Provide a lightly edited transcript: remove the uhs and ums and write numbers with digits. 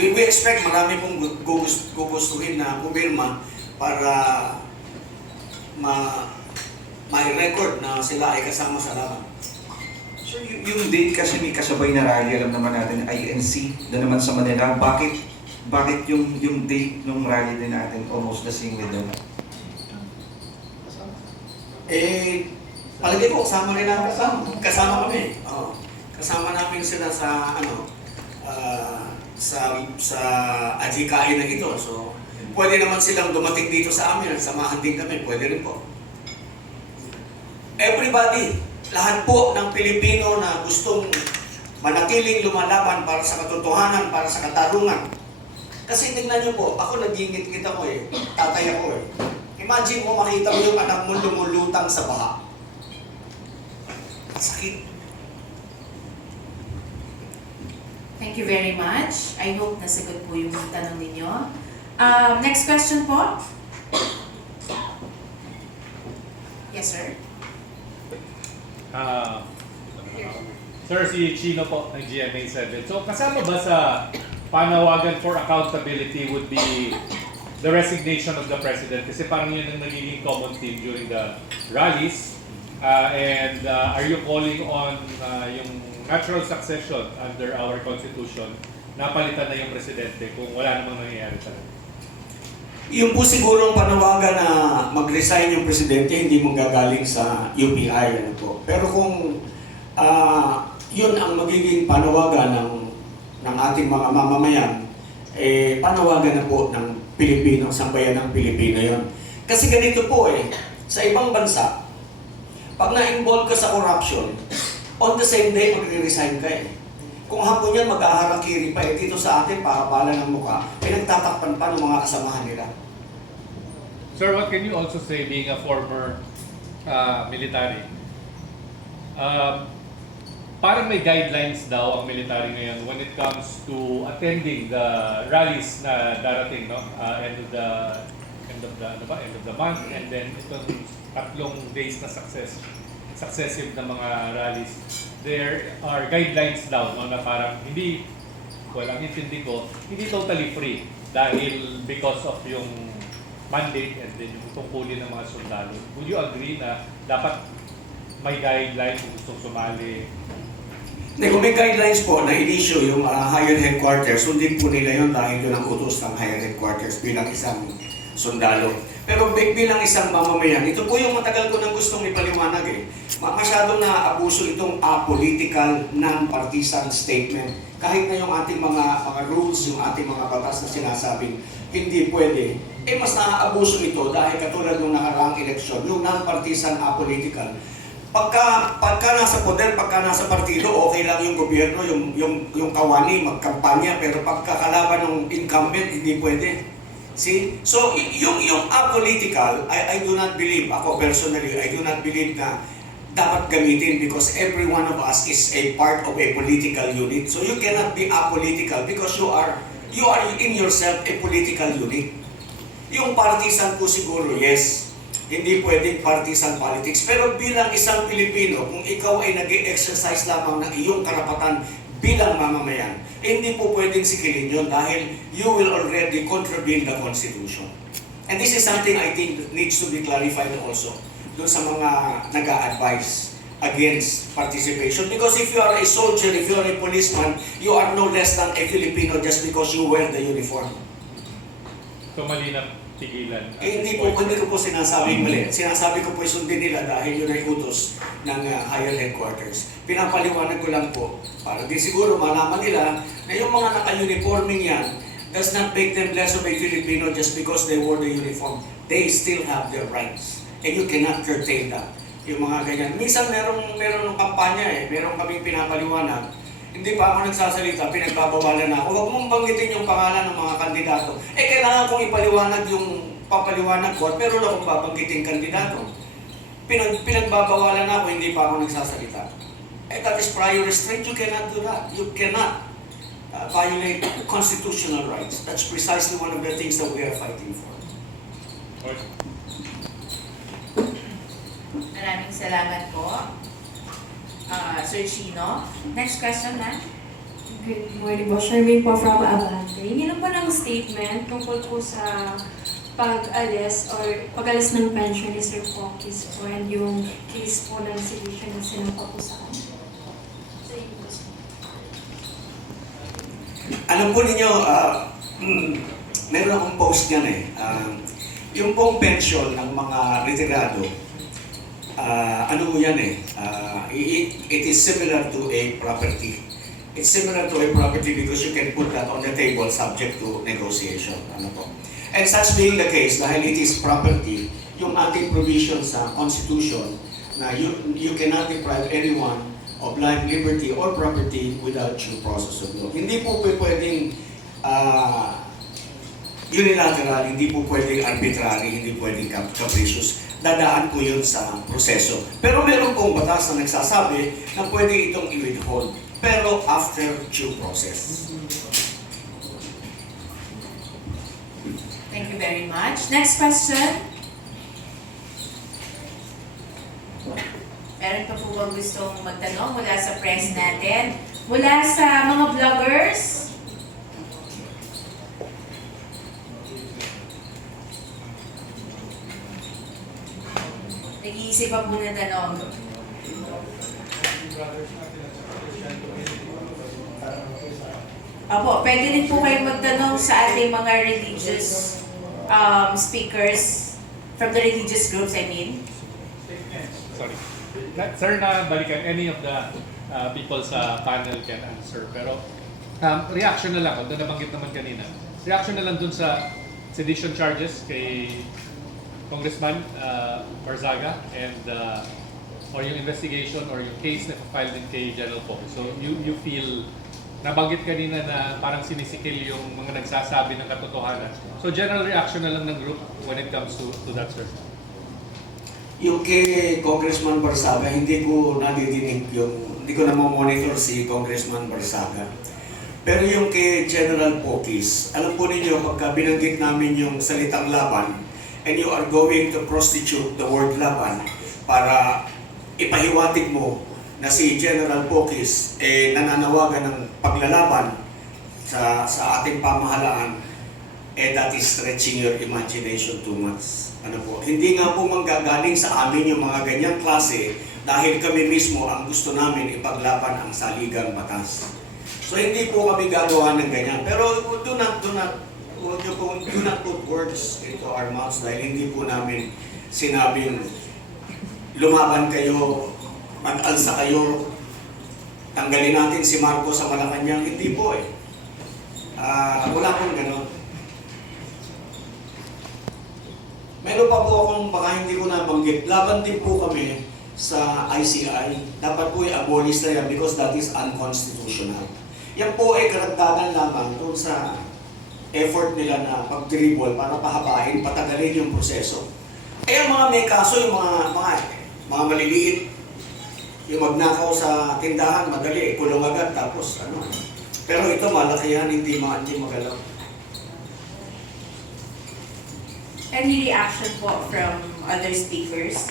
we expect marami pong gugustuhin na pumirma para may record na sila ay kasama sa laban. So yung date kasi may kasabay na rally, alam naman natin, INC, doon naman sa Manila. Bakit yung date ng rally din natin almost the same with them? Palagi ko, kasama rin namin kasama kami. Kasama namin sila sa sa adhikain na ito. So, pwede naman silang dumating dito sa amin, samahan din kami, pwede rin po. Everybody, lahat po ng Pilipino na gustong manatiling lumalaban para sa katotohanan, para sa katarungan. Kasi tingnan niyo po, ako nagingit-ngit ako tatay ako Imagine mo makita mo yung anak mo lumulutang sa baha. Sakit. Thank you very much. I hope nasagot po yung tanong ninyo. Next question po. Yes, sir. Sir, si Chino po ng GMA7. So kasama ba sa panawagan for accountability would be the resignation of the President? Kasi parang yun ang nagiging common theme during the rallies. Are you calling on yung natural succession under our Constitution na palitan na yung Presidente kung wala namang nangyayari talaga? Yung po sigurong panawagan na mag-resign yung Presidente, hindi manggagaling sa UPI. Pero kung yun ang magiging panawagan ng ating mga mamamayan, panawagan na po ng Pilipino, sambayan ng Pilipino yun. Kasi ganito po sa ibang bansa, pag na-involve ka sa corruption, on the same day, magre-resign ka Kung hapon yan, mag-aharakiri pa dito sa atin, pakabala ng mukha, nagtatakpan pa ng mga kasamahan nila. Sir, what can you also say being a former military? Parang may guidelines daw ang military ngayon when it comes to attending the rallies na darating, no? End of the month, and then itong 3 days na successive na mga rallies. There are guidelines daw, no, na parang hindi, walang intindi ko, hindi totally free dahil because of yung mandate and then yung tungkulin ng mga sundalo. Would you agree na dapat may guidelines kung gustong sumali? Kung may guidelines po na in-issue yung higher headquarters, sundin po nila yun dahil yun ang utos ng higher headquarters bilang isang sundalo. Pero bilang isang mamamayan, ito po yung matagal ko nang gustong ipaliwanag Masyadong na-abuso itong apolitical, non-partisan statement. Kahit na yung ating mga rules, yung ating mga batas na sinasabing hindi pwede, mas na-abuso ito dahil katulad ng nakaraang eleksyon, yung non-partisan, apolitical. Pagka nasa poder, pagka nasa partido, okay lang yung gobyerno, yung kawani, magkampanya, pero pagkakalaban ng incumbent, hindi pwede. See? So, yung apolitical, I do not believe, ako personally, I do not believe na dapat gamitin because every one of us is a part of a political unit. So you cannot be apolitical because you are in yourself a political unit. Yung partisan po siguro, yes, hindi pwedeng partisan politics. Pero bilang isang Pilipino, kung ikaw ay nag-exercise lamang ng iyong karapatan bilang mamamayan, hindi po pwedeng sikilin yun dahil you will already contravene the Constitution. And this is something I think needs to be clarified also doon sa mga nag-a-advise against participation. Because if you are a soldier, if you are a policeman, you are no less than a Filipino just because you wear the uniform. So mali na tigilan? Hindi ko po sinasabing mali. Sinasabi ko po sundin nila dahil yun ay utos ng higher headquarters. Pinapaliwanag ko lang po para di siguro malaman nila na yung mga naka-uniforming yan does not make them less of a Filipino just because they wore the uniform. They still have their rights. And you cannot curtail that. Yung mga ganyan. Minsan meron kampanya meron kaming pinapaliwanag. Hindi pa ako nagsasalita, pinagbabawalan na ako. Huwag mong banggitin yung pangalan ng mga kandidato. Kailangan kong ipaliwanag yung papaliwanag ko, pero wala akong babanggitin kandidato. Pinagbabawalan na ako, hindi pa ako nagsasalita. That is prior restraint. You cannot do that. You cannot violate constitutional rights. That's precisely one of the things that we are fighting for. Okay. Maraming salamat po, Sir Chino. Next question, ma'am. Good morning po. Charmaine po from Abante. Hindi lang po ng statement tungkol po sa pag-alis ng pension ni Sir Pokis po and yung case po ng sedition na sinampa po sa kanya. Sa inyo po, sir. Alam po ninyo, meron akong post niyan eh. Yung pong pension ng mga retirado, ano mo yan eh, it is similar to a property. It's similar to a property because you can put that on the table subject to negotiation. Ano po? And such being the case, dahil it is property, yung ating provision sa Constitution na you cannot deprive anyone of life, liberty, or property without due process of law. Hindi po pwedeng unilateral, hindi po pwedeng arbitrary, hindi pwedeng capricious. Dadaan po yun sa proseso. Pero meron pong batas na nagsasabi na pwede itong i-withhold, pero after due process. Thank you very much. Next question. Meron pa po bang gustong magtanong mula sa press natin? Mula sa mga vloggers? Nag-iisip pa po na tanong. Opo, pwede rin po kayong magtanong sa ating mga religious speakers from the religious groups, I mean. Sorry. Sir, na balikan, any of the people sa panel can answer. Pero reaction na lang, although nabanggit naman kanina. Reaction na lang dun sa sedition charges kay Congressman Barzaga and or yung investigation or yung case na filed din kay General Poe. So you feel, nabanggit kanina na parang sinisikil yung mga nagsasabi ng katotohanan. So general reaction na lang ng group when it comes to that, sir. Yung kay Congressman Barzaga, hindi ko nadidinig hindi ko monitor si Congressman Barzaga. Pero yung kay General Pokis, alam po ninyo, pagka binanggit namin yung salitang laban, and you are going to prostitute the word laban para ipahiwatig mo na si General Pokis nananawagan ng paglalaban sa ating pamahalaan, that is stretching your imagination too much. Ano po? Hindi nga po manggagaling sa amin yung mga ganyang klase dahil kami mismo ang gusto namin ipaglaban ang saligang batas. So hindi po kami gagawa ng ganyan. Pero do not put words into our mouths dahil hindi po namin sinabing lumaban kayo, mag-alsa kayo, tanggalin natin si Marcos sa Malacanang. Hindi po eh. Wala pong gano'n. Meron pa po akong baka hindi ko nabanggit. Laban din po kami sa ICI. Dapat po i-abolish na yan because that is unconstitutional. Yan po ay karagdagan lamang doon sa effort nila na pag-dribble para pahabain, patagalin yung proseso. Ang mga may kaso, yung mga maliliit, yung magnakaw sa tindahan, madali, kulong agad, tapos ano. Pero ito malaki yan, hindi magalaw. Any reaction po from other speakers?